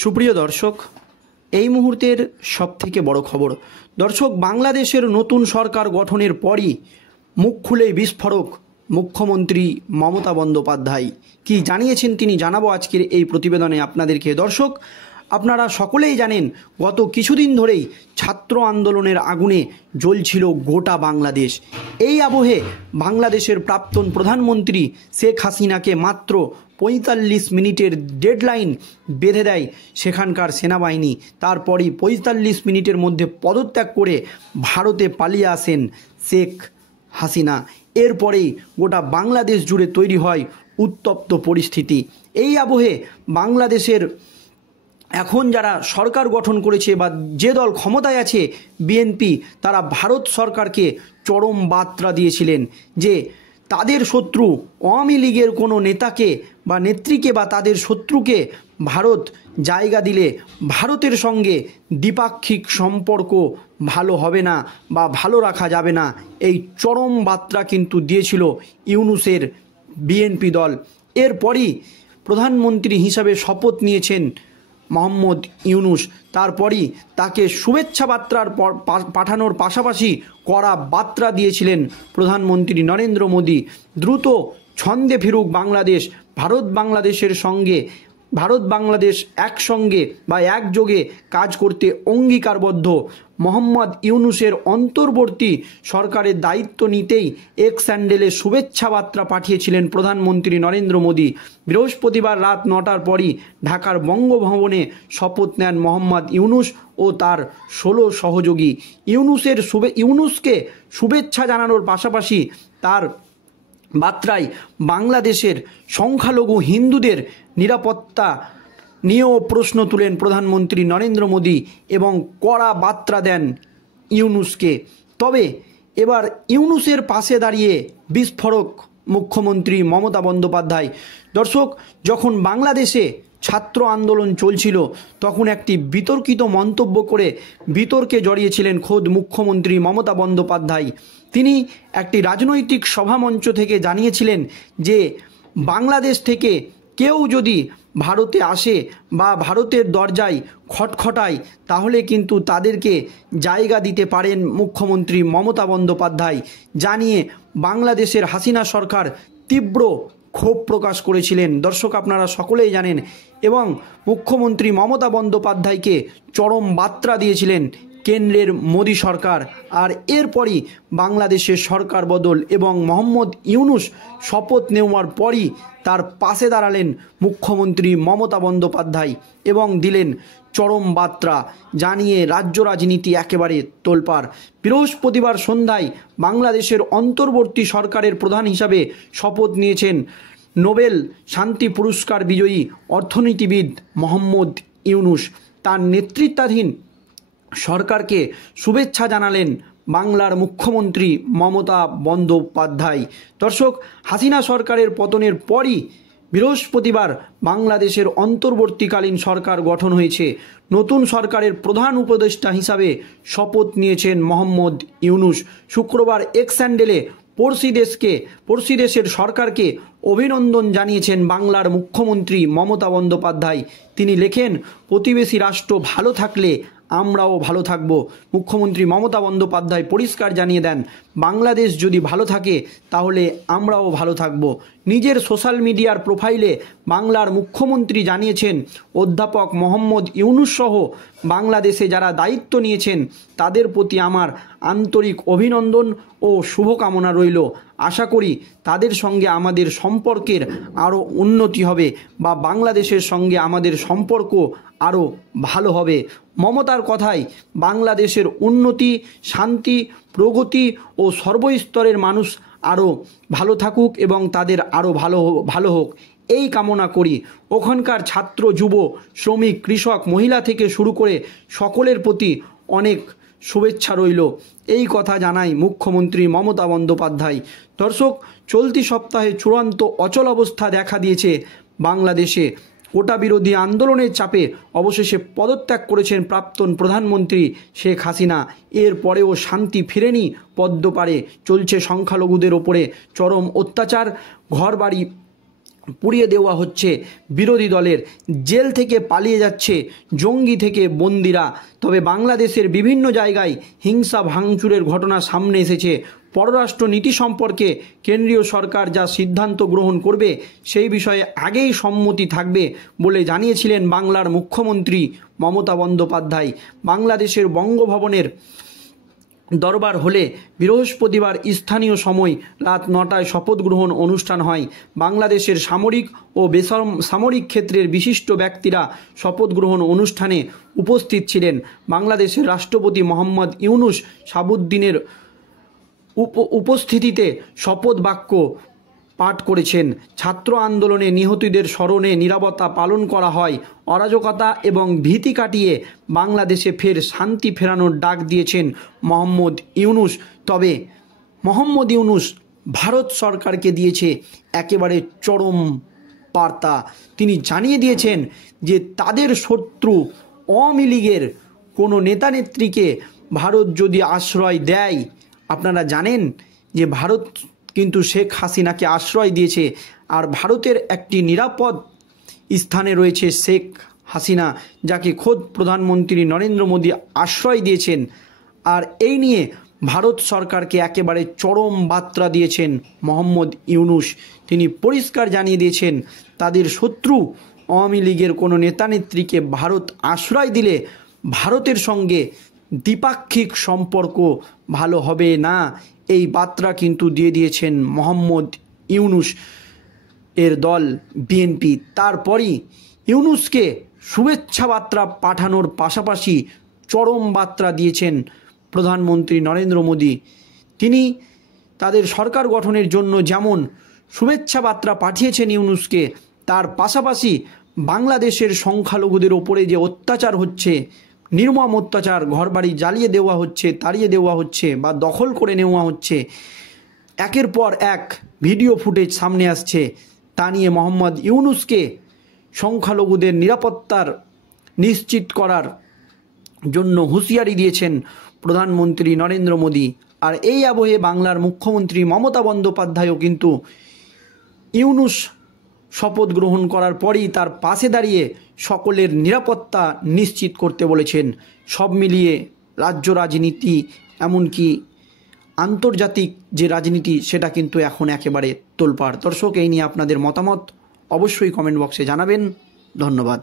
সুপ্রিয় দর্শক, এই মুহূর্তের সবথেকে বড় খবর। দর্শক, বাংলাদেশের নতুন সরকার গঠনের পরই মুখ খুলেই বিস্ফোরক মুখ্যমন্ত্রী মমতা বন্দ্যোপাধ্যায়। কি জানিয়েছেন তিনি জানাবো আজকের এই প্রতিবেদনে আপনাদেরকে। দর্শক, আপনারা সকলেই জানেন গত কিছুদিন ধরেই ছাত্র আন্দোলনের আগুনে জ্বলছিল গোটা বাংলাদেশ। এই আবহে বাংলাদেশের প্রাক্তন প্রধানমন্ত্রী শেখ হাসিনাকে মাত্র ৪৫ মিনিটের ডেডলাইন বেঁধে দেয় সেখানকার সেনাবাহিনী। তারপরই ৪৫ মিনিটের মধ্যে পদত্যাগ করে ভারতে পালিয়ে আসেন শেখ হাসিনা। এরপরেই গোটা বাংলাদেশ জুড়ে তৈরি হয় উত্তপ্ত পরিস্থিতি। এই আবহে বাংলাদেশের এখন যারা সরকার গঠন করেছে বা যে দল ক্ষমতায় আছে বিএনপি, তারা ভারত সরকারকে চরম বার্তা দিয়েছিলেন যে তাদের শত্রু আওয়ামী লীগের কোনো নেতাকে বা নেত্রীকে বা তাদের শত্রুকে ভারত জায়গা দিলে ভারতের সঙ্গে দ্বিপাক্ষিক সম্পর্ক ভালো হবে না বা ভালো রাখা যাবে না। এই চরম বার্তা কিন্তু দিয়েছিল ইউনূসের বিএনপি দল। এরপরই প্রধানমন্ত্রী হিসাবে শপথ নিয়েছেন মোহাম্মদ ইউনূস। তারপরই তাকে শুভেচ্ছা বার্তার পাঠানোর পাশাপাশি কড়া বার্তা দিয়েছিলেন প্রধানমন্ত্রী নরেন্দ্র মোদী। দ্রুত ছন্দে ফিরুক বাংলাদেশ, ভারত বাংলাদেশ একসঙ্গে বা একযোগে কাজ করতে অঙ্গীকারবদ্ধ। মোহাম্মদ ইউনূসের অন্তর্বর্তী সরকারের দায়িত্ব নিতেই এক্স হ্যান্ডেলে শুভেচ্ছা বার্তা পাঠিয়েছিলেন প্রধানমন্ত্রী নরেন্দ্র মোদী। বৃহস্পতিবার রাত ৯টার পরই ঢাকার বঙ্গভবনে শপথ নেন মোহাম্মদ ইউনূস ও তার ১৬ সহযোগী। ইউনূসকে শুভেচ্ছা জানানোর পাশাপাশি তার বার্তায় বাংলাদেশের সংখ্যালঘু হিন্দুদের নিরাপত্তা নিয়েও প্রশ্ন তুলেন প্রধানমন্ত্রী নরেন্দ্র মোদী এবং কড়া বার্তা দেন ইউনূসকে। তবে এবার ইউনূসের পাশে দাঁড়িয়ে বিস্ফোরক মুখ্যমন্ত্রী মমতা বন্দ্যোপাধ্যায়। দর্শক, যখন বাংলাদেশে ছাত্র আন্দোলন চলছিল তখন একটি বিতর্কিত মন্তব্য করে বিতর্কে জড়িয়েছিলেন খোদ মুখ্যমন্ত্রী মমতা বন্দ্যোপাধ্যায়। তিনি একটি রাজনৈতিক সভামঞ্চ থেকে জানিয়েছিলেন যে বাংলাদেশ থেকে কেউ যদি ভারতে আসে বা ভারতের দরজায় খটখটায় তাহলে কিন্তু তাদেরকে জায়গা দিতে পারেন মুখ্যমন্ত্রী মমতা বন্দ্যোপাধ্যায়। জানিয়ে বাংলাদেশের হাসিনা সরকার তীব্র ক্ষোভ প্রকাশ করেছিলেন। দর্শক, আপনারা সকলেই জানেন এবং মুখ্যমন্ত্রী মমতা বন্দ্যোপাধ্যায়কে চরম বার্তা দিয়েছিলেন কেন্দ্রের মোদী সরকার। আর এরপরই বাংলাদেশের সরকার বদল এবং মোহাম্মদ ইউনূস শপথ নেওয়ার পরই তার পাশে দাঁড়ালেন মুখ্যমন্ত্রী মমতা বন্দ্যোপাধ্যায় এবং দিলেন চরম বার্তা। জানিয়ে রাজ্য রাজনীতি একেবারে তোলপাড়। বৃহস্পতিবার সন্ধ্যায় বাংলাদেশের অন্তর্বর্তী সরকারের প্রধান হিসাবে শপথ নিয়েছেন নোবেল শান্তি পুরস্কার বিজয়ী অর্থনীতিবিদ মোহাম্মদ ইউনূস। তার নেতৃত্বাধীন সরকারকে শুভেচ্ছা জানালেন বাংলার মুখ্যমন্ত্রী মমতা বন্দ্যোপাধ্যায়। দর্শক, হাসিনা সরকারের পতনের পরই বৃহস্পতিবার বাংলাদেশের অন্তর্বর্তীকালীন সরকার গঠন হয়েছে। নতুন সরকারের প্রধান উপদেষ্টা হিসাবে শপথ নিয়েছেন মোহাম্মদ ইউনূস। শুক্রবার এক্স হ্যান্ডেলে পড়শি দেশের সরকারকে অভিনন্দন জানিয়েছেন বাংলার মুখ্যমন্ত্রী মমতা বন্দ্যোপাধ্যায়। তিনি লেখেন, প্রতিবেশী রাষ্ট্র ভালো থাকলে আমরাও ভালো থাকব। মুখ্যমন্ত্রী মমতা বন্দ্যোপাধ্যায় পরিষ্কার জানিয়ে দেন, বাংলাদেশ যদি ভালো থাকে তাহলে আমরাও ভালো থাকব। নিজের সোশ্যাল মিডিয়ার প্রোফাইলে বাংলার মুখ্যমন্ত্রী জানিয়েছেন, অধ্যাপক মোহাম্মদ ইউনূস সহ বাংলাদেশে যারা দায়িত্ব নিয়েছেন তাদের প্রতি আমার আন্তরিক অভিনন্দন ও শুভকামনা রইল। আশা করি তাদের সঙ্গে আমাদের সম্পর্কের আরও উন্নতি হবে বা বাংলাদেশের সঙ্গে আমাদের সম্পর্ক আরও ভালো হবে। মমতার কথায় বাংলাদেশের উন্নতি, শান্তি, প্রগতি ও সর্বস্তরের মানুষ আরও ভালো থাকুক এবং তাদের আরও ভালো হোক এই কামনা করি। ওখানকার ছাত্র, যুব, শ্রমিক, কৃষক, মহিলা থেকে শুরু করে সকলের প্রতি অনেক শুভেচ্ছা রইল, এই কথা জানায় মুখ্যমন্ত্রী মমতা বন্দ্যোপাধ্যায়। দর্শক, চলতি সপ্তাহে চূড়ান্ত অচল অবস্থা দেখা দিয়েছে বাংলাদেশে। কোটা বিরোধী আন্দোলনের চাপে অবশেষে পদত্যাগ করেছেন প্রাক্তন প্রধানমন্ত্রী শেখ হাসিনা। এরপরেও শান্তি ফিরেনি পদ্মপাড়ে। চলছে সংখ্যালঘুদের ওপরে চরম অত্যাচার, ঘরবাড়ি পুড়িয়ে দেওয়া হচ্ছে বিরোধী দলের, জেল থেকে পালিয়ে যাচ্ছে জঙ্গি থেকে বন্দিরা। তবে বাংলাদেশের বিভিন্ন জায়গায় হিংসা ভাঙচুরের ঘটনা সামনে এসেছে। পররাষ্ট্র নীতি সম্পর্কে কেন্দ্রীয় সরকার যা সিদ্ধান্ত গ্রহণ করবে সেই বিষয়ে আগেই সম্মতি থাকবে বলে জানিয়েছিলেন বাংলার মুখ্যমন্ত্রী মমতা বন্দ্যোপাধ্যায়। বাংলাদেশের বঙ্গভবনের দরবার হলে বৃহস্পতিবার স্থানীয় সময় রাত 9টায় শপথ গ্রহণ অনুষ্ঠান হয়। বাংলাদেশের সামরিক ও বেসামরিক ক্ষেত্রের বিশিষ্ট ব্যক্তিরা শপথ গ্রহণ অনুষ্ঠানে উপস্থিত ছিলেন। বাংলাদেশের রাষ্ট্রপতি মোহাম্মদ ইউনূস শাহাবুদ্দিনের উপস্থিতিতে শপথ বাক্য পাঠ করেছেন। ছাত্র আন্দোলনে নিহতদের স্মরণে নীরবতা পালন করা হয়। অরাজকতা এবং ভীতি কাটিয়ে বাংলাদেশে ফের শান্তি ফেরানোর ডাক দিয়েছেন মোহাম্মদ ইউনূস। তবে মোহাম্মদ ইউনূস ভারত সরকারকে দিয়েছে একেবারে চরম বার্তা। তিনি জানিয়ে দিয়েছেন যে তাদের শত্রু আওয়ামী লীগের কোনো নেতানেত্রীকে ভারত যদি আশ্রয় দেয়, আপনারা জানেন যে ভারত কিন্তু শেখ হাসিনাকে আশ্রয় দিয়েছে, আর ভারতের একটি নিরাপদ স্থানে রয়েছে শেখ হাসিনা, যাকে খোদ প্রধানমন্ত্রী নরেন্দ্র মোদী আশ্রয় দিয়েছেন। আর এই নিয়ে ভারত সরকারকে একেবারে চরম বার্তা দিয়েছেন মোহাম্মদ ইউনূস। তিনি পরিষ্কার জানিয়ে দিয়েছেন তাদের শত্রু আওয়ামী লীগের কোনো নেতানেত্রীকে ভারত আশ্রয় দিলে ভারতের সঙ্গে দ্বিপাক্ষিক সম্পর্ক ভালো হবে না। এই বার্তা কিন্তু দিয়ে দিয়েছেন মোহাম্মদ ইউনূস এর দল বিএনপি। তারপরই ইউনূসকে শুভেচ্ছা বার্তা পাঠানোর পাশাপাশি চরম বার্তা দিয়েছেন প্রধানমন্ত্রী নরেন্দ্র মোদী। তিনি তাদের সরকার গঠনের জন্য যেমন শুভেচ্ছা বার্তা পাঠিয়েছেন ইউনূসকে, তার পাশাপাশি বাংলাদেশের সংখ্যালঘুদের ওপরে যে অত্যাচার হচ্ছে, নির্মম অত্যাচার, ঘরবাড়ি জ্বালিয়ে দেওয়া হচ্ছে, তাড়িয়ে দেওয়া হচ্ছে বা দখল করে নেওয়া হচ্ছে, একের পর এক ভিডিও ফুটেজ সামনে আসছে, তা নিয়ে মোহাম্মদ ইউনূসকে সংখ্যালঘুদের নিরাপত্তার নিশ্চিত করার জন্য হুঁশিয়ারি দিয়েছেন প্রধানমন্ত্রী নরেন্দ্র মোদী। আর এই আবহে বাংলার মুখ্যমন্ত্রী মমতা বন্দ্যোপাধ্যায়ও কিন্তু ইউনূস শপথ গ্রহণ করার পরই তার পাশে দাঁড়িয়ে সকলের নিরাপত্তা নিশ্চিত করতে বলেছেন। সব মিলিয়ে রাজ্য রাজনীতি এমনকি আন্তর্জাতিক যে রাজনীতি সেটা কিন্তু এখন একেবারে তোলপাড়। দর্শক, এই নিয়ে আপনাদের মতামত অবশ্যই কমেন্ট বক্সে জানাবেন। ধন্যবাদ।